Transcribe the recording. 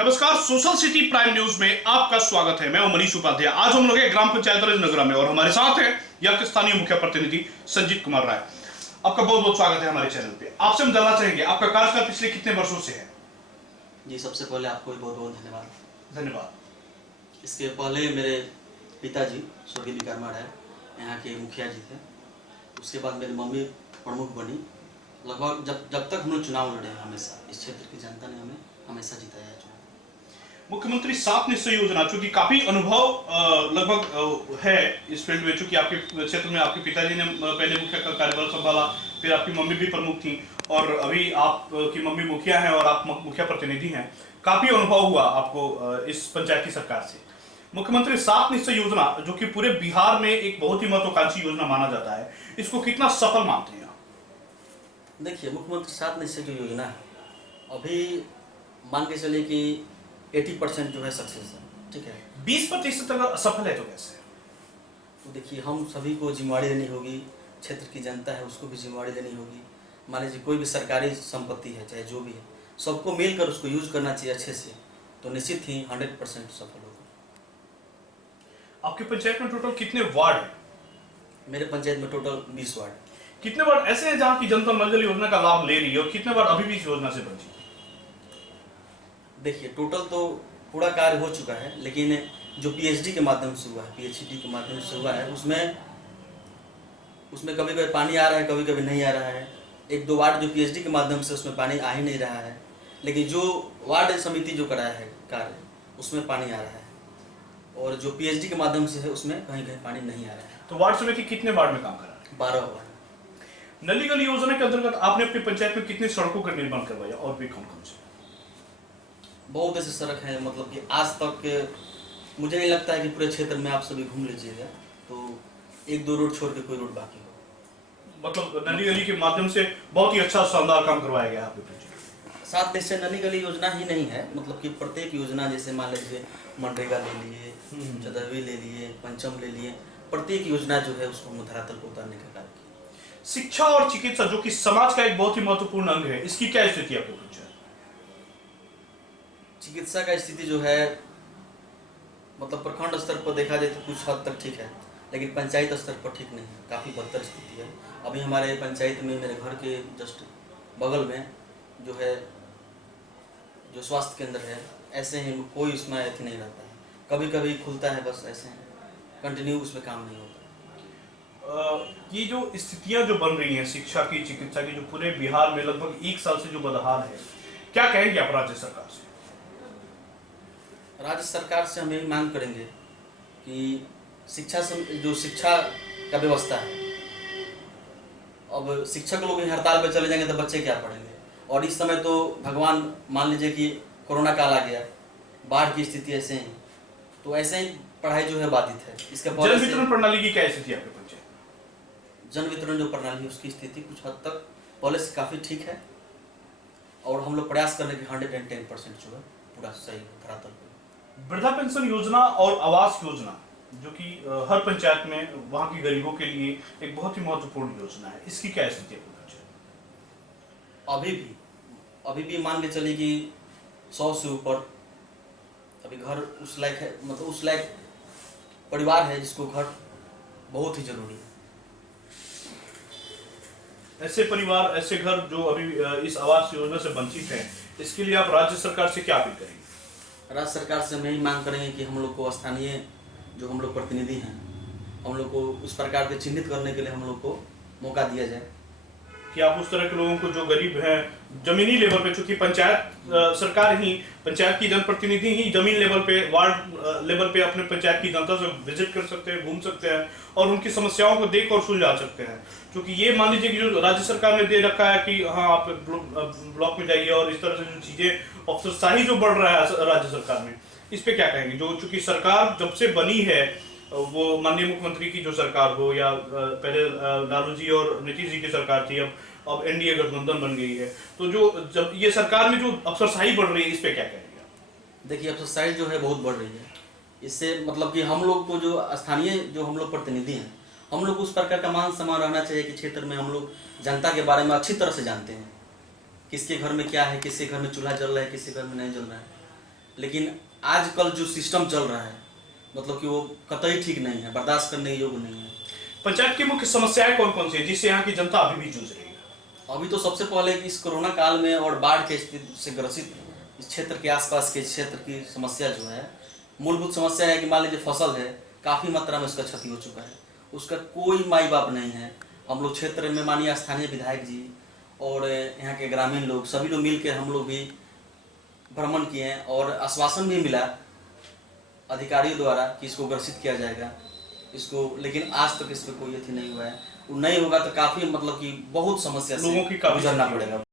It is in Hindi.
नमस्कार, सोशल सिटी प्राइम न्यूज में आपका स्वागत है। मैं हूं मनीष उपाध्याय। आज हम लोग ग्राम पंचायत नगरा में और हमारे साथ है यहाँ के स्थानीय मुखिया प्रतिनिधि संजीत कुमार राय। आपका बहुत बहुत स्वागत है हमारे चैनल पे। आपसे हम जानना चाहेंगे आपका कार्यकाल पिछले कितने वर्षों से है? जी, सबसे पहले आपको बहुत बहुत धन्यवाद। धन्यवाद। इसके पहले मेरे पिताजी स्वर्गीय विक्रम राय यहाँ के मुखिया जी थे। उसके बाद मेरी मम्मी प्रमुख बनी। लगभग जब तक हम लोग चुनाव लड़े, हमेशा इस क्षेत्र की जनता ने हमें हमेशा जिताया चुनाव। मुख्यमंत्री 7 निश्चय योजना, चूंकि काफी अनुभव लगभग है इस फील्ड में, चूंकि आपके क्षेत्र में आपके पिताजी ने पहले मुखिया का कार्यभार संभाला, फिर आपकी मम्मी भी प्रमुख थी और अभी आपकी मम्मी मुखिया हैं और आप मुखिया प्रतिनिधि हैं। काफी अनुभव हुआ आपको इस पंचायती सरकार से। मुख्यमंत्री 7 निश्चय योजना, जो कि पूरे बिहार में एक बहुत ही महत्वाकांक्षी योजना माना जाता है, इसको कितना सफल मानते हैं आप? देखिए, मुख्यमंत्री 7 निश्चय जो योजना है, अभी मान के चले कि 80% जो है सक्सेस है। ठीक है, 20% अगर असफल है तो कैसे? तो देखिए, हम सभी को जिम्मेवारी लेनी होगी। क्षेत्र की जनता है, उसको भी जिम्मेवारी लेनी होगी। मान लीजिए कोई भी सरकारी संपत्ति है, चाहे जो भी है, सबको मिलकर उसको यूज करना चाहिए अच्छे से, तो निश्चित ही 100% सफल होगा। आपके पंचायत में टोटल कितने वार्ड है? मेरे पंचायत में टोटल 20 वार्ड। कितने वार्ड ऐसे हैं जहां की जनता नल जल योजना का लाभ ले रही है और कितने वार्ड अभी भी इस योजना से वंचित है? देखिए, टोटल तो पूरा कार्य हो चुका है, लेकिन जो पीएचडी के माध्यम से हुआ है, पीएचडी के माध्यम से हुआ है, उसमें कभी कभी पानी आ रहा है, कभी कभी नहीं आ रहा है। 1-2 वार्ड जो पीएचडी के माध्यम से उसमें पानी आ ही नहीं रहा है, लेकिन जो वार्ड समिति जो कराया है कार्य, उसमें पानी आ रहा है, और जो पीएचडी के माध्यम से है उसमें कहीं कहीं पानी नहीं आ रहा है। तो वार्ड समिति कितने वार्ड में काम कर रहा है? 12 वार्ड। नली गली योजना के अंतर्गत आपने अपनी पंचायत में कितनी सड़कों का निर्माण करवाया और भी कौन कौन से? बहुत ऐसे सड़क है, मतलब कि आज तक मुझे नहीं लगता है कि पूरे क्षेत्र में आप सभी घूम लीजिएगा तो 1-2 रोड छोड़ के कोई रोड बाकी हो। मतलब नली गली के माध्यम से बहुत ही अच्छा शानदार काम करवाया गया आपके पंचायत। 7 निश्चय नली गली योजना ही नहीं है, मतलब कि प्रत्येक योजना, जैसे मान लीजिए मनरेगा ले लिए, चदरवी ले लिए, पंचम ले लिए, प्रत्येक योजना जो है उसको हम धरातल पर उतारने का कार्य किया। शिक्षा और चिकित्सा, जो कि समाज का एक बहुत ही महत्वपूर्ण अंग है, इसकी क्या स्थिति है आपके पंचायत? चिकित्सा का स्थिति जो है, मतलब प्रखंड स्तर पर देखा जाए तो कुछ हद तक ठीक है, लेकिन पंचायत स्तर पर ठीक नहीं है, काफ़ी बदतर स्थिति है। अभी हमारे पंचायत में, मेरे घर के जस्ट बगल में जो है, जो स्वास्थ्य केंद्र है, ऐसे ही कोई उसमें अथी नहीं रहता है, कभी कभी खुलता है, बस ऐसे कंटिन्यू उसमें काम नहीं होता। ये जो स्थितियां जो बन रही हैं शिक्षा की, चिकित्सा की, जो पूरे बिहार में लगभग 1 साल से जो बदहाल है, क्या कहेंगे आप राज्य सरकार से? राज्य सरकार से हम यही मांग करेंगे कि जो शिक्षा का व्यवस्था है, अब शिक्षक लोग ही हड़ताल पे चले जाएंगे तो बच्चे क्या पढ़ेंगे? और इस समय तो भगवान मान लीजिए कि कोरोना काल आ गया, बाढ़ की स्थिति ऐसे ही, तो ऐसे ही पढ़ाई जो है बाधित है। इसके जन वितरण प्रणाली की क्या स्थिति है आपके पंचायत? जन वितरण जो प्रणाली है उसकी स्थिति कुछ हद तक पहले से काफ़ी ठीक है, और हम लोग प्रयास कर रहे हैं कि 110% जो है पूरा सही धरातल पर। वृद्धा पेंशन योजना और आवास योजना, जो कि हर पंचायत में वहां के गरीबों के लिए एक बहुत ही महत्वपूर्ण योजना है, इसकी क्या स्थिति है? अभी भी मान के चलिए कि 100 से ऊपर अभी घर उस लायक है, मतलब उस लायक परिवार है जिसको घर बहुत ही जरूरी है। ऐसे परिवार, ऐसे घर जो अभी इस आवास योजना से वंचित हैं, इसके लिए आप राज्य सरकार से क्या अपील करेंगे? राज्य सरकार से हम यही मांग करेंगे कि हम लोग को स्थानीय जो हम लोग प्रतिनिधि हैं, हम लोग को उस प्रकार के चिन्हित करने के लिए हम लोग को मौका दिया जाए कि आप उस तरह के लोगों को जो गरीब हैं, जमीनी लेवल पे, चूंकि पंचायत सरकार ही, पंचायत की जनप्रतिनिधि ही जमीन लेवल पे, वार्ड लेवल पे अपने पंचायत की जनता से विजिट कर सकते हैं, घूम सकते हैं और उनकी समस्याओं को देख और सुलझा सकते हैं। क्योंकि ये मान लीजिए कि जो राज्य सरकार ने दे रखा है कि हाँ आप ब्लॉक में जाइए, और इस तरह से जो चीजें अफसरशाही जो बढ़ रहा है राज्य सरकार में, इस पे क्या कहेंगे? जो चूंकि सरकार जब से बनी है, वो माननीय मुख्यमंत्री की जो सरकार हो या पहले लालू जी और नीतीश जी की सरकार थी, अब एनडीए गठबंधन बन गई है, तो जो जब ये सरकार में जो अफसरशाही बढ़ रही है, इस पे क्या कहेंगे? देखिए, अफसरशाही जो है बहुत बढ़ रही है। इससे मतलब कि हम लोग को जो स्थानीय जो हम लोग प्रतिनिधि हैं, हम लोग उस प्रकार का मान सम्मान रहना चाहिए कि क्षेत्र में हम लोग जनता के बारे में अच्छी तरह से जानते हैं, किसके घर में क्या है, किसके घर में चूल्हा जल रहा है, किसके घर में नहीं जल रहा है। लेकिन आजकल जो सिस्टम चल रहा है मतलब कि वो कतई ठीक नहीं है, बर्दाश्त करने योग्य नहीं है। पंचायत की मुख्य समस्याएं कौन कौन सी है जिससे यहाँ की जनता अभी भी जूझ रही है? अभी तो सबसे पहले इस कोरोना काल में और बाढ़ के स्थिति से ग्रसित इस क्षेत्र के आसपास के क्षेत्र की समस्या जो है, मूलभूत समस्या है कि मान लीजिए फसल है, काफ़ी मात्रा में उसका क्षति हो चुका है, उसका कोई माई बाप नहीं है। हम लोग क्षेत्र में माननीय स्थानीय विधायक जी और यहाँ के ग्रामीण लोग सभी लोग मिल के हम लोग भी भ्रमण किए हैं और आश्वासन भी मिला अधिकारियों द्वारा कि इसको ग्रसित किया जाएगा इसको, लेकिन आज तक इस पर कोई अथी नहीं हुआ है। वो नहीं होगा तो काफ़ी मतलब कि बहुत समस्या से लोगों की काफी गुजरना पड़ेगा।